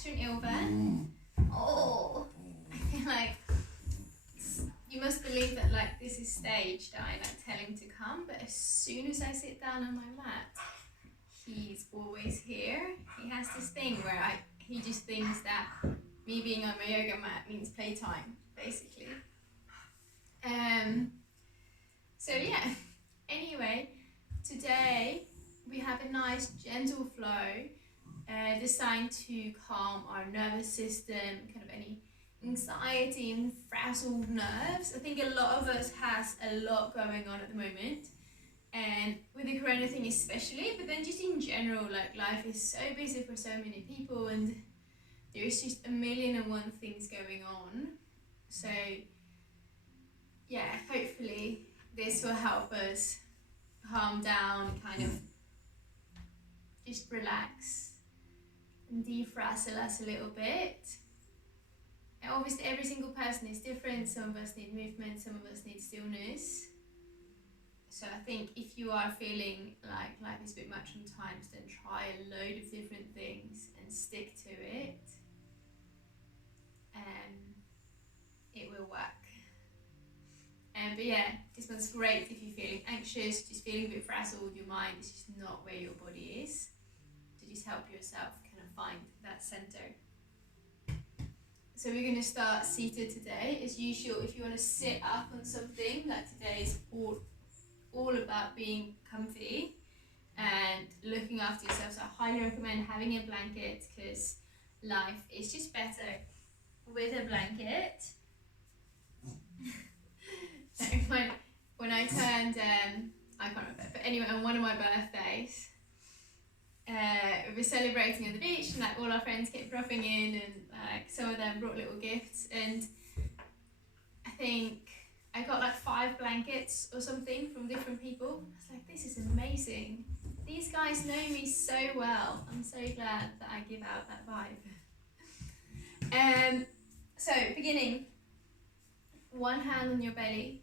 extra over. Oh, I feel like you must believe that like this is staged. I like tell him to come, but as soon as I sit down on my mat, he's always here. He has this thing where he just thinks that me being on my yoga mat means playtime, basically. So yeah. Anyway, today we have a nice gentle flow designed to calm our nervous system, kind of any anxiety and frazzled nerves. I think a lot of us has a lot going on at the moment, and with the corona thing especially, but then just in general, like life is so busy for so many people and there's just a million and one things going on. So yeah, hopefully this will help us calm down, kind of just relax and defrazzle us a little bit. And obviously every single person is different. Some of us need movement, some of us need stillness. So I think if you are feeling like life is a bit much sometimes, then try a load of different things and stick to it. It will work. But yeah, this one's great if you're feeling anxious, just feeling a bit frazzled, your mind is just not where your body is. To just help yourself kind of find that center. So we're going to start seated today. As usual, if you want to sit up on something, like today is all about being comfy and looking after yourself. So I highly recommend having a blanket because life is just better with a blanket. So when I turned, I can't remember, but anyway, on one of my birthdays, we were celebrating on the beach, and like all our friends kept dropping in, and like some of them brought little gifts, and I think I got like 5 blankets or something from different people. I was like, this is amazing. These guys know me so well. I'm so glad that I give out that vibe. So beginning, one hand on your belly.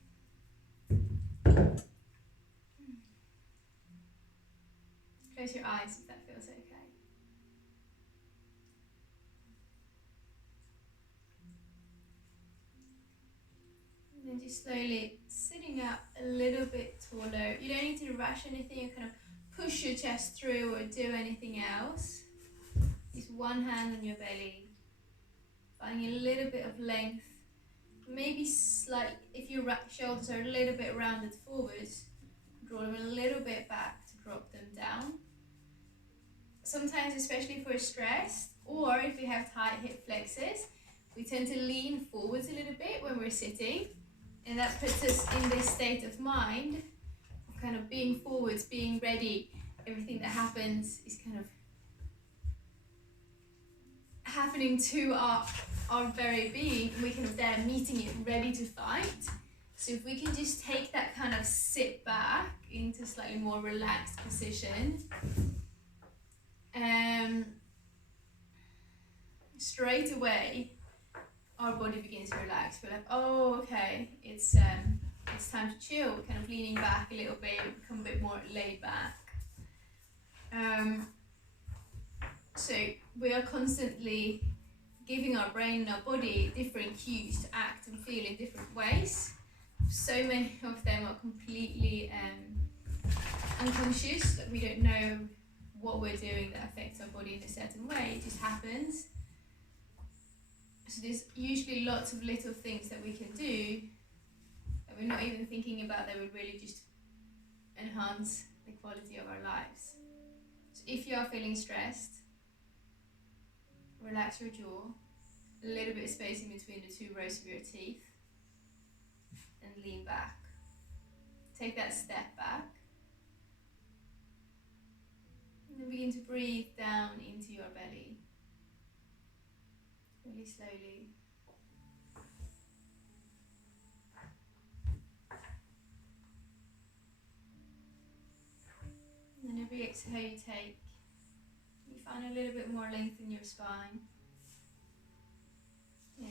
Close your eyes if that feels okay. And then just slowly sitting up a little bit taller. You don't need to rush anything or kind of push your chest through or do anything else. Just one hand on your belly. Finding a little bit of length. Maybe slight, if your shoulders are a little bit rounded forwards, draw them a little bit back to drop them down. Sometimes, especially if we're stressed or if we have tight hip flexors, we tend to lean forwards a little bit when we're sitting, and that puts us in this state of mind of kind of being forwards, being ready. Everything that happens is kind of happening to our very being, and we kind of there meeting it, ready to fight. So if we can just take that kind of sit back into slightly more relaxed position, straight away our body begins to relax. We're like, oh, okay, it's time to chill. We're kind of leaning back a little bit, become a bit more laid back. So we are constantly giving our brain and our body different cues to act and feel in different ways. So many of them are completely unconscious, that we don't know what we're doing that affects our body in a certain way. It just happens. So there's usually lots of little things that we can do that we're not even thinking about, that would really just enhance the quality of our lives. So if you are feeling stressed, relax your jaw, a little bit of space in between the 2 rows of your teeth, and lean back. Take that step back. And then begin to breathe down into your belly. Really slowly. And then every exhale you take, you find a little bit more length in your spine.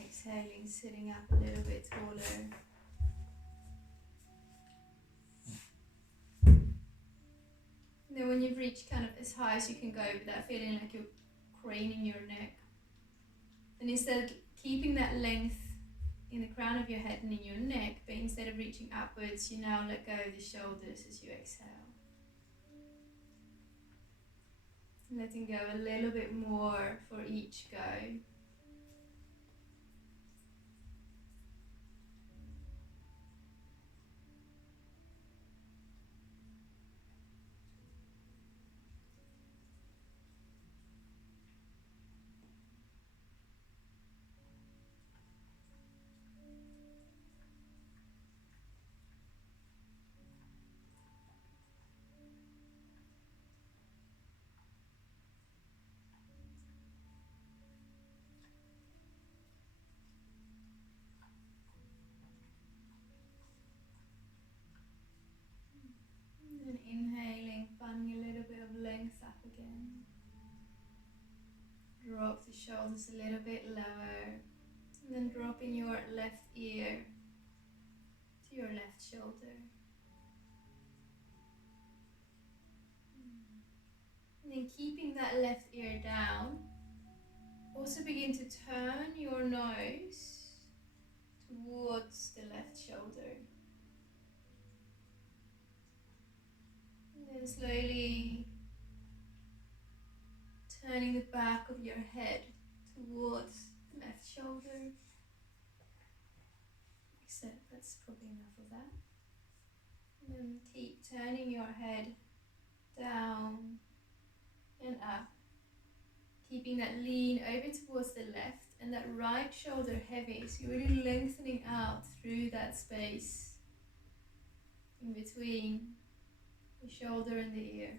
Exhaling, sitting up a little bit taller. And then when you've reached kind of as high as you can go without feeling like you're craning your neck, And instead of keeping that length in the crown of your head and in your neck, but instead of reaching upwards, you now let go of the shoulders as you exhale. Letting go a little bit more for each go. And then inhaling, finding a little bit of length up again. Drop the shoulders a little bit lower. And then dropping your left ear to your left shoulder. And then keeping that left ear down, also begin to turn your nose towards the left shoulder. And then slowly turning the back of your head towards the left shoulder. Except that's probably enough of that. And then keep turning your head down and up. Keeping that lean over towards the left and that right shoulder heavy. So you're really lengthening out through that space in between the shoulder and the ear.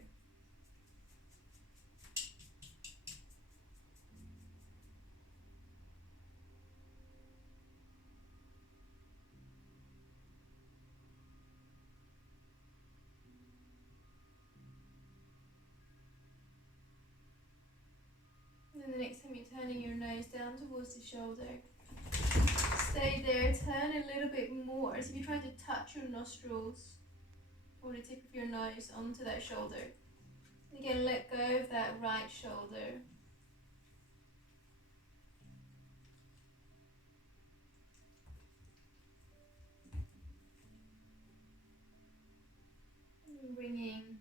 And then the next time you're turning your nose down towards the shoulder, stay there, turn a little bit more as if you're trying to touch your nostrils or the tip of your nose onto that shoulder. And again, let go of that right shoulder. And bringing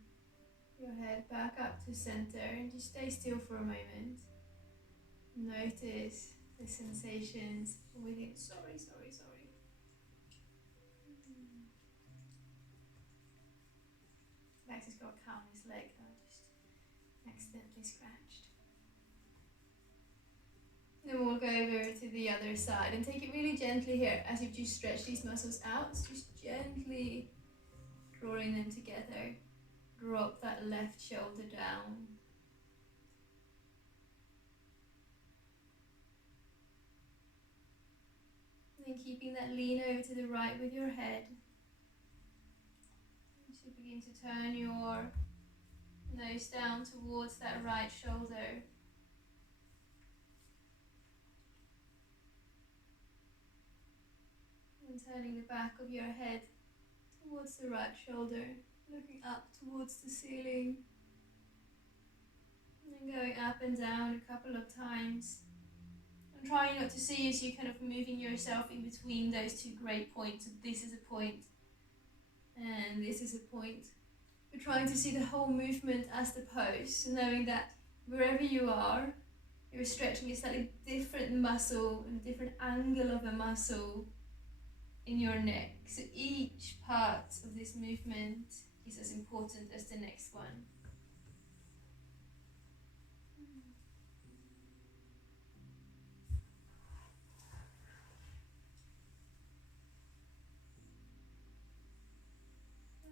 your head back up to center and just stay still for a moment. Notice the sensations within. Sorry. Max has got a cut on his leg that I just accidentally scratched. Then we'll go over to the other side and take it really gently here as you've just stretched these muscles out. So just gently drawing them together. Drop that left shoulder down. And then keeping that lean over to the right with your head. So begin to turn your nose down towards that right shoulder. And turning the back of your head towards the right shoulder, looking up towards the ceiling. And then going up and down a couple of times. And trying not to see as you're kind of moving yourself in between those two great points. So this is a point and this is a point. We're trying to see the whole movement as the pose, so knowing that wherever you are, you're stretching a slightly different muscle and a different angle of a muscle in your neck. So each part of this movement is as important as the next one.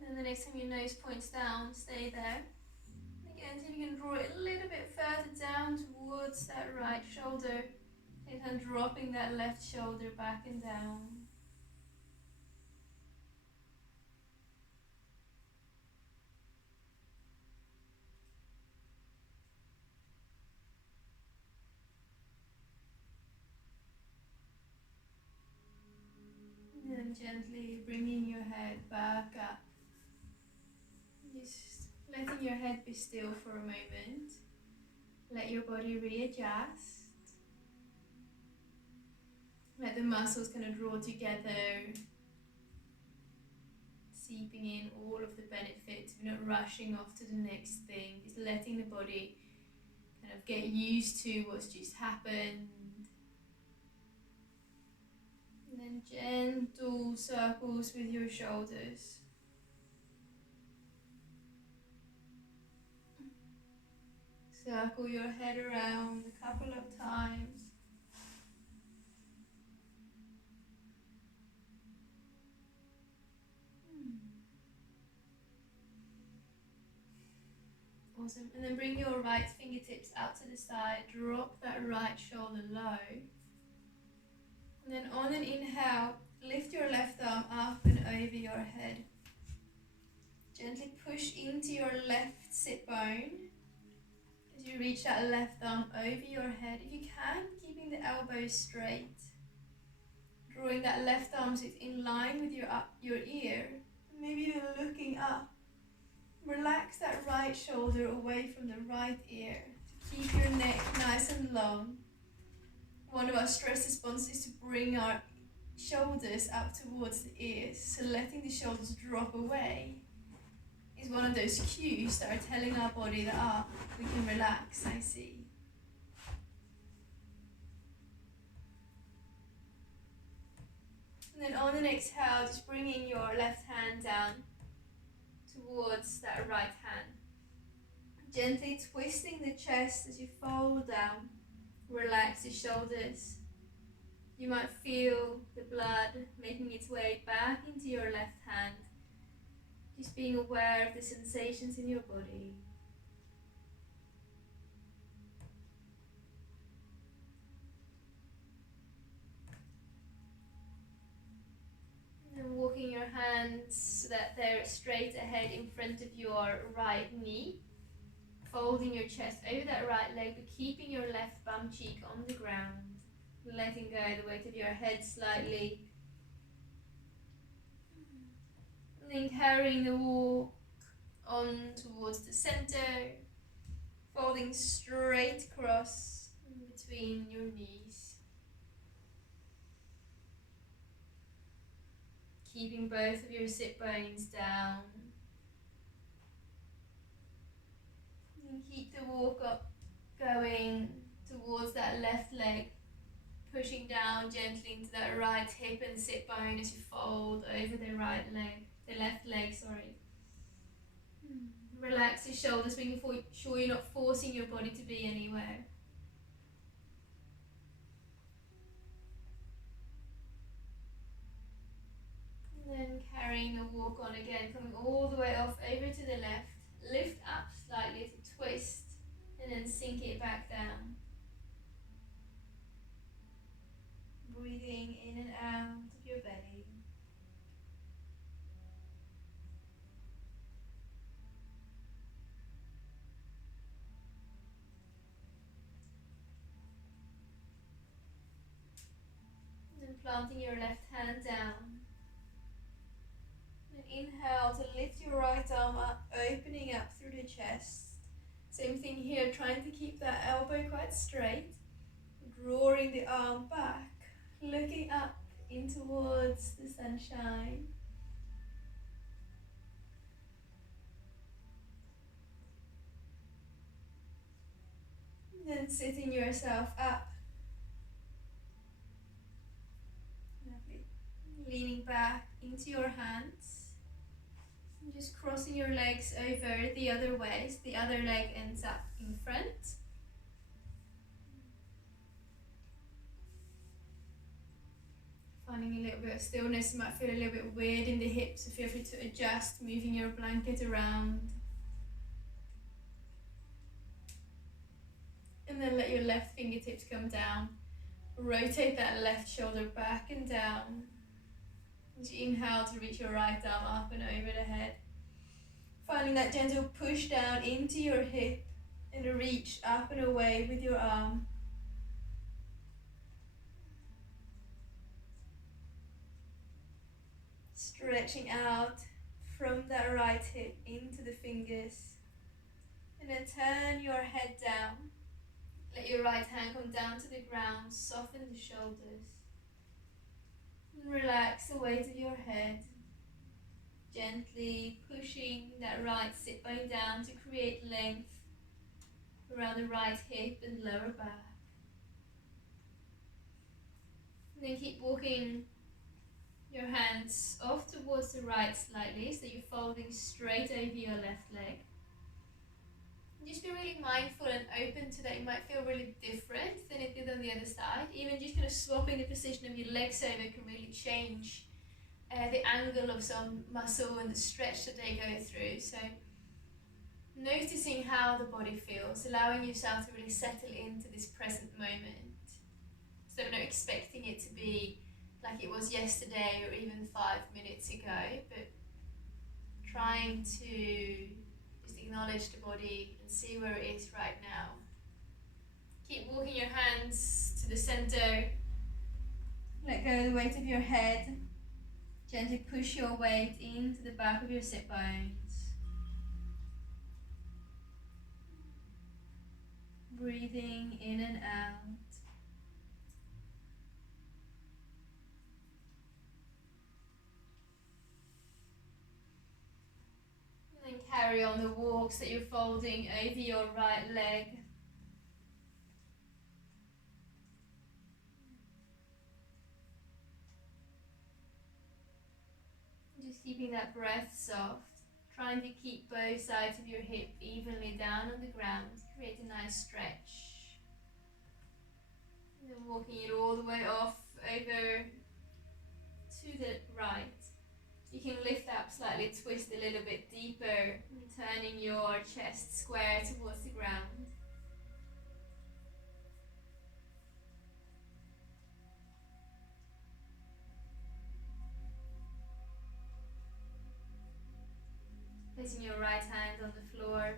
And the next time your nose points down, stay there. And again, see if you can draw it a little bit further down towards that right shoulder, and then dropping that left shoulder back and down. And then gently bringing your head back up. Just letting your head be still for a moment. Let your body readjust. Let the muscles kind of draw together, seeping in all of the benefits. We're not rushing off to the next thing, just letting the body kind of get used to what's just happened. And then gentle circles with your shoulders. Circle your head around a couple of times. Awesome. And then bring your right fingertips out to the side. Drop that right shoulder low. And then on an inhale, lift your left arm up and over your head. Gently push into your left sit bone as you reach that left arm over your head. If you can, keeping the elbows straight. Drawing that left arm so it's in line with your ear. Maybe even looking up. Relax that right shoulder away from the right ear. Keep your neck nice and long. One of our stress responses is to bring our shoulders up towards the ears. So letting the shoulders drop away is one of those cues that are telling our body that, we can relax, I see. And then on an exhale, just bringing your left hand down towards that right hand. Gently twisting the chest as you fold down. Relax the shoulders. You might feel the blood making its way back into your left hand. Just being aware of the sensations in your body. And walking your hands so that they're straight ahead in front of your right knee. Folding your chest over that right leg, but keeping your left bum cheek on the ground. Letting go the weight of your head slightly. And then carrying the walk on towards the center. Folding straight across in between your knees. Keeping both of your sit bones down. And keep the walk up going towards that left leg. Pushing down gently into that right hip and sit bone as you fold over the left leg, sorry. Relax your shoulders, making sure you're not forcing your body to be anywhere. And then carrying the walk on again, coming all the way off over to the left. Lift up slightly to twist, and then sink it back down. Breathing in and out of your belly. And then planting your left hand down. And inhale to lift your right arm up, opening up through the chest. Same thing here, trying to keep that elbow quite straight. Drawing the arm back, looking up in towards the sunshine. And then sitting yourself up. Lovely. Leaning back into your hands. And just crossing your legs over the other way, so the other leg ends up in front. Finding a little bit of stillness. You might feel a little bit weird in the hips, so feel free to adjust, moving your blanket around. And then let your left fingertips come down. Rotate that left shoulder back and down. As you inhale to reach your right arm up and over the head. Finding that gentle push down into your hip and reach up and away with your arm. Stretching out from that right hip into the fingers. And then turn your head down. Let your right hand come down to the ground, soften the shoulders. And relax the weight of your head, gently pushing that right sit bone down to create length around the right hip and lower back. And then keep walking your hands off towards the right slightly so you're folding straight over your left leg. Just be really mindful and open to that. It might feel really different than it did on the other side. Even just kind of swapping the position of your legs over can really change the angle of some muscle and the stretch that they go through. So noticing how the body feels, allowing yourself to really settle into this present moment. So we're not expecting it to be like it was yesterday or even 5 minutes ago, but trying to just acknowledge the body and see where it is right now. Keep walking your hands to the center. Let go of the weight of your head. Gently push your weight into the back of your sit bones. Breathing in and out. And then carry on the walk so you're folding over your right leg. Just keeping that breath soft. Trying to keep both sides of your hip evenly down on the ground. Create a nice stretch. And then walking it all the way off over to the right. You can lift up slightly, twist a little bit deeper, turning your chest square towards the ground. Placing your right hand on the floor.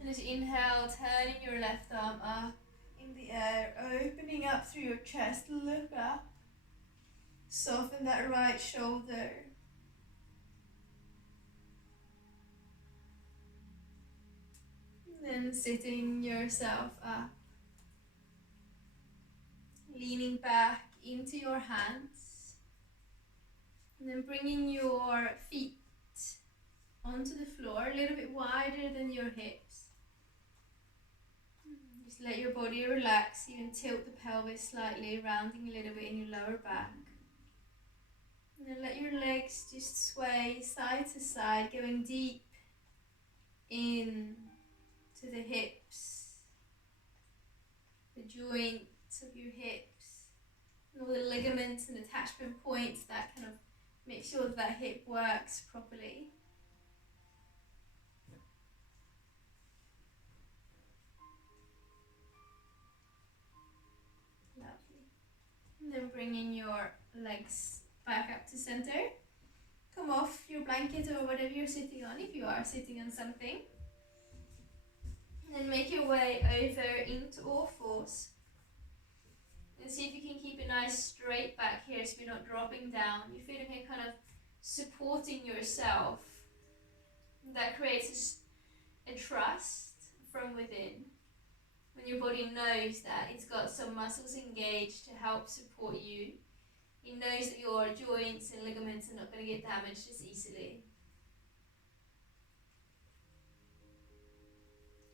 And as you inhale, turning your left arm up in the air, opening up through your chest, look up. Soften that right shoulder. And then sitting yourself up. Leaning back into your hands. And then bringing your feet onto the floor, a little bit wider than your hips. Just let your body relax, even tilt the pelvis slightly, rounding a little bit in your lower back. And then let your legs just sway side to side, going deep in to the hips, the joints of your hips, and all the ligaments and attachment points that kind of make sure that that hip works properly. Lovely. And then bringing your legs back up to center. Come off your blanket or whatever you're sitting on, if you are sitting on something. And then make your way over into all fours. And see if you can keep a nice straight back here so you're not dropping down. You're feeling here kind of supporting yourself. And that creates a trust from within. When your body knows that it's got some muscles engaged to help support you. It knows that your joints and ligaments are not going to get damaged as easily.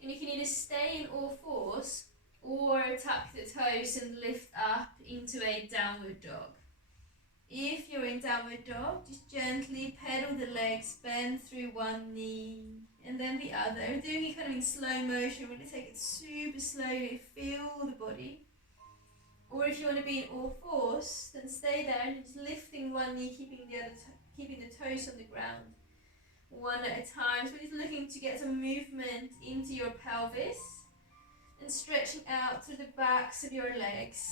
And you can either stay in all fours or tuck the toes and lift up into a downward dog. If you're in downward dog, just gently pedal the legs, bend through one knee and then the other. Doing it kind of in slow motion, really take it super slowly, feel the body. Or if you want to be in all fours, then stay there and just lifting one knee, keeping the toes on the ground. One at a time. So we're just looking to get some movement into your pelvis and stretching out through the backs of your legs.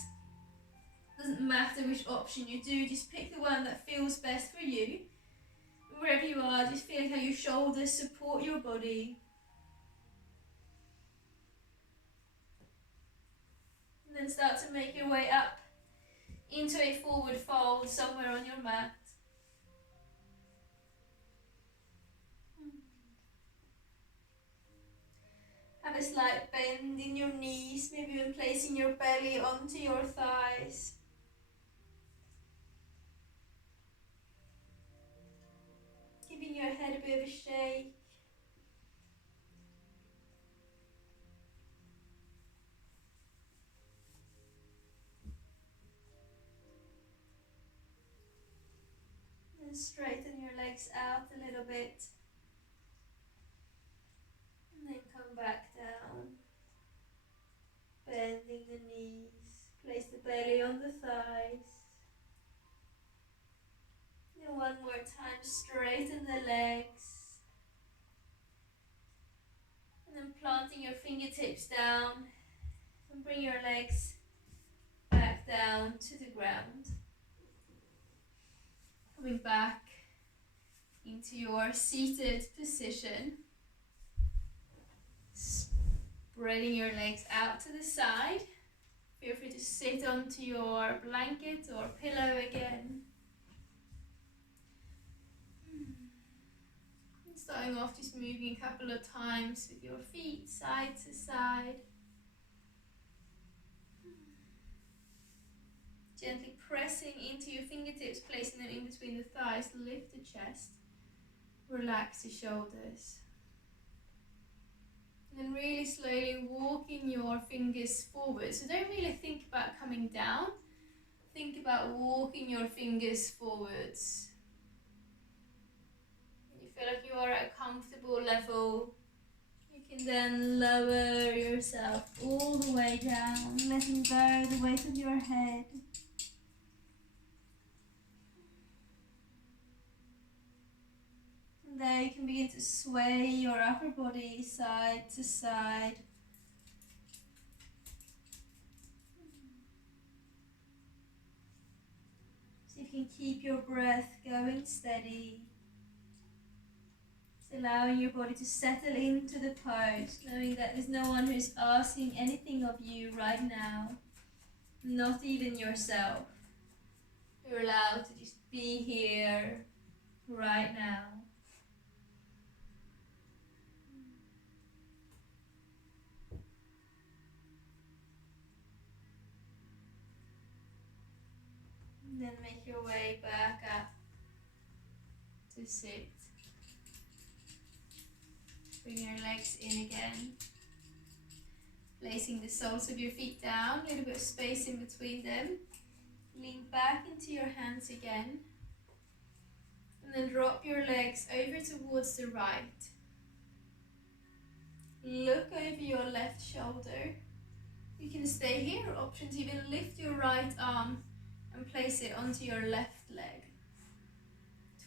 Doesn't matter which option you do, just pick the one that feels best for you. Wherever you are, just feel how your shoulders support your body. And then start to make your way up into a forward fold somewhere on your mat. Have a slight bend in your knees, maybe even placing your belly onto your thighs. your head a bit of a shake. And straighten your legs out a little bit. And then come back down. Bending the knees. Place the belly on the thighs. And one more time, straighten the legs. And then planting your fingertips down. And bring your legs back down to the ground. Coming back into your seated position. Spreading your legs out to the side. Feel free to sit onto your blanket or pillow again. Starting off, just moving a couple of times with your feet side to side. Gently pressing into your fingertips, placing them in between the thighs. Lift the chest. Relax the shoulders. And then really slowly walking your fingers forward. So don't really think about coming down. Think about walking your fingers forwards. When you feel like you are at a comfortable level, you can then lower yourself all the way down, letting go the weight of your head. And there you can begin to sway your upper body side to side. So you can keep your breath going steady. Just allowing your body to settle into the pose, knowing that there's no one who's asking anything of you right now, not even yourself. You're allowed to just be here right now. And then make your way back up to sit. Bring your legs in again. Placing the soles of your feet down, a little bit of space in between them. Lean back into your hands again. And then drop your legs over towards the right. Look over your left shoulder. You can stay here, or option to even lift your right arm and place it onto your left leg.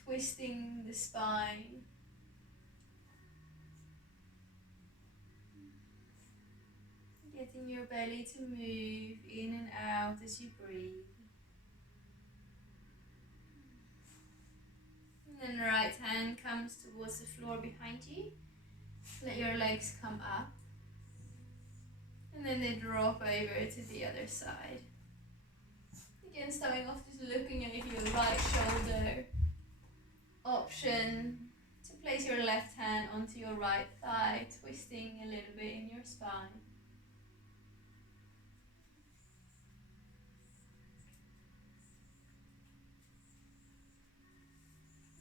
Twisting the spine. Getting your belly to move in and out as you breathe. And then right hand comes towards the floor behind you. Let your legs come up. And then they drop over to the other side. Again, starting off just looking over your right shoulder. Option to place your left hand onto your right thigh, twisting a little bit in your spine.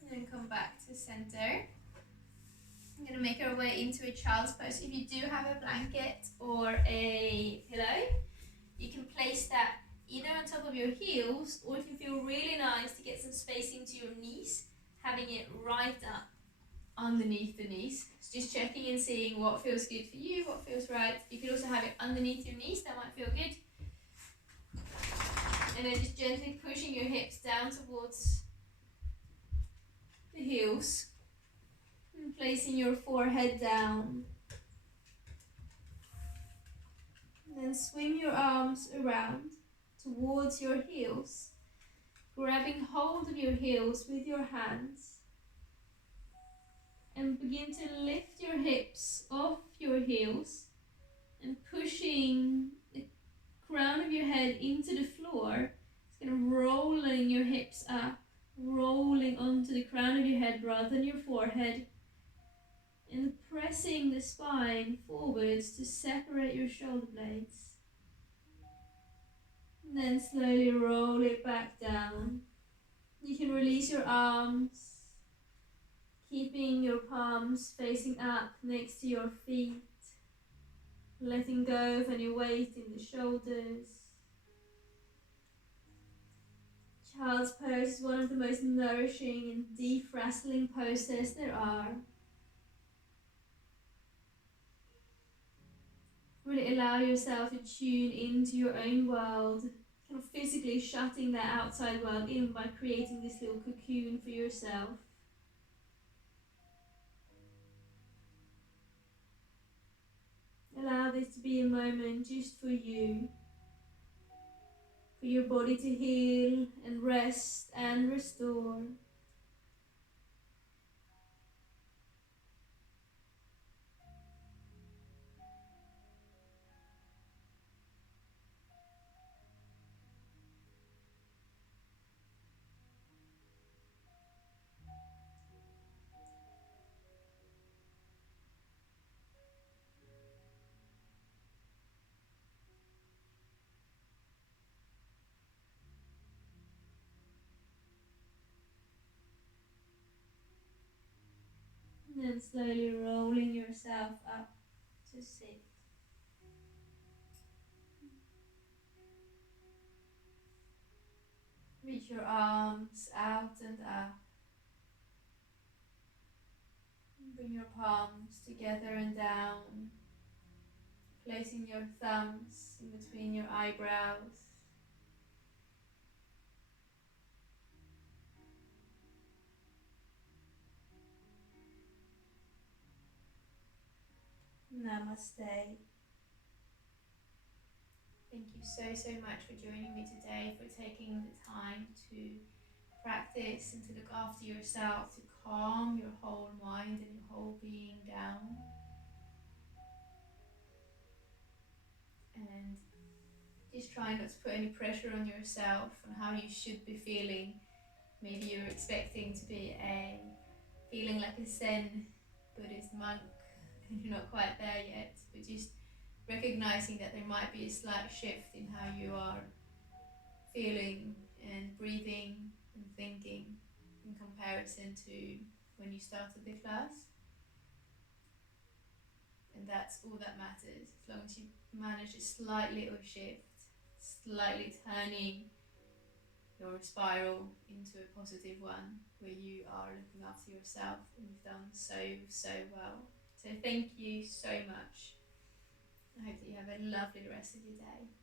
And then come back to center. I'm going to make our way into a child's pose. If you do have a blanket or a pillow, you can place that either on top of your heels, or it can feel really nice to get some space into your knees, having it right up underneath the knees. So just checking and seeing what feels good for you, what feels right. You could also have it underneath your knees, that might feel good. And then just gently pushing your hips down towards the heels. And placing your forehead down. And then swing your arms around towards your heels, grabbing hold of your heels with your hands. And begin to lift your hips off your heels and pushing the crown of your head into the floor. It's kind of rolling your hips up, rolling onto the crown of your head rather than your forehead. And pressing the spine forwards to separate your shoulder blades. And then slowly roll it back down. You can release your arms, Keeping your palms facing up next to your feet, letting go of any weight in the shoulders. Child's pose is one of the most nourishing and defrazzling poses there are. Really allow yourself to tune into your own world, kind of physically shutting that outside world in by creating this little cocoon for yourself. Allow this to be a moment just for your body to heal and rest and restore. And then slowly rolling yourself up to sit. Reach your arms out and up. Bring your palms together and down, placing your thumbs in between your eyebrows. Namaste. Thank you so much for joining me today, for taking the time to practice and to look after yourself, to calm your whole mind and your whole being down. And just try not to put any pressure on yourself on how you should be feeling. Maybe you're expecting to be feeling like a Zen Buddhist monk and you're not quite there yet, but just recognizing that there might be a slight shift in how you are feeling and breathing and thinking in comparison to when you started the class. And that's all that matters, as long as you manage a slight little shift, slightly turning your spiral into a positive one where you are looking after yourself, and you've done so well. So thank you so much. I hope that you have a lovely rest of your day.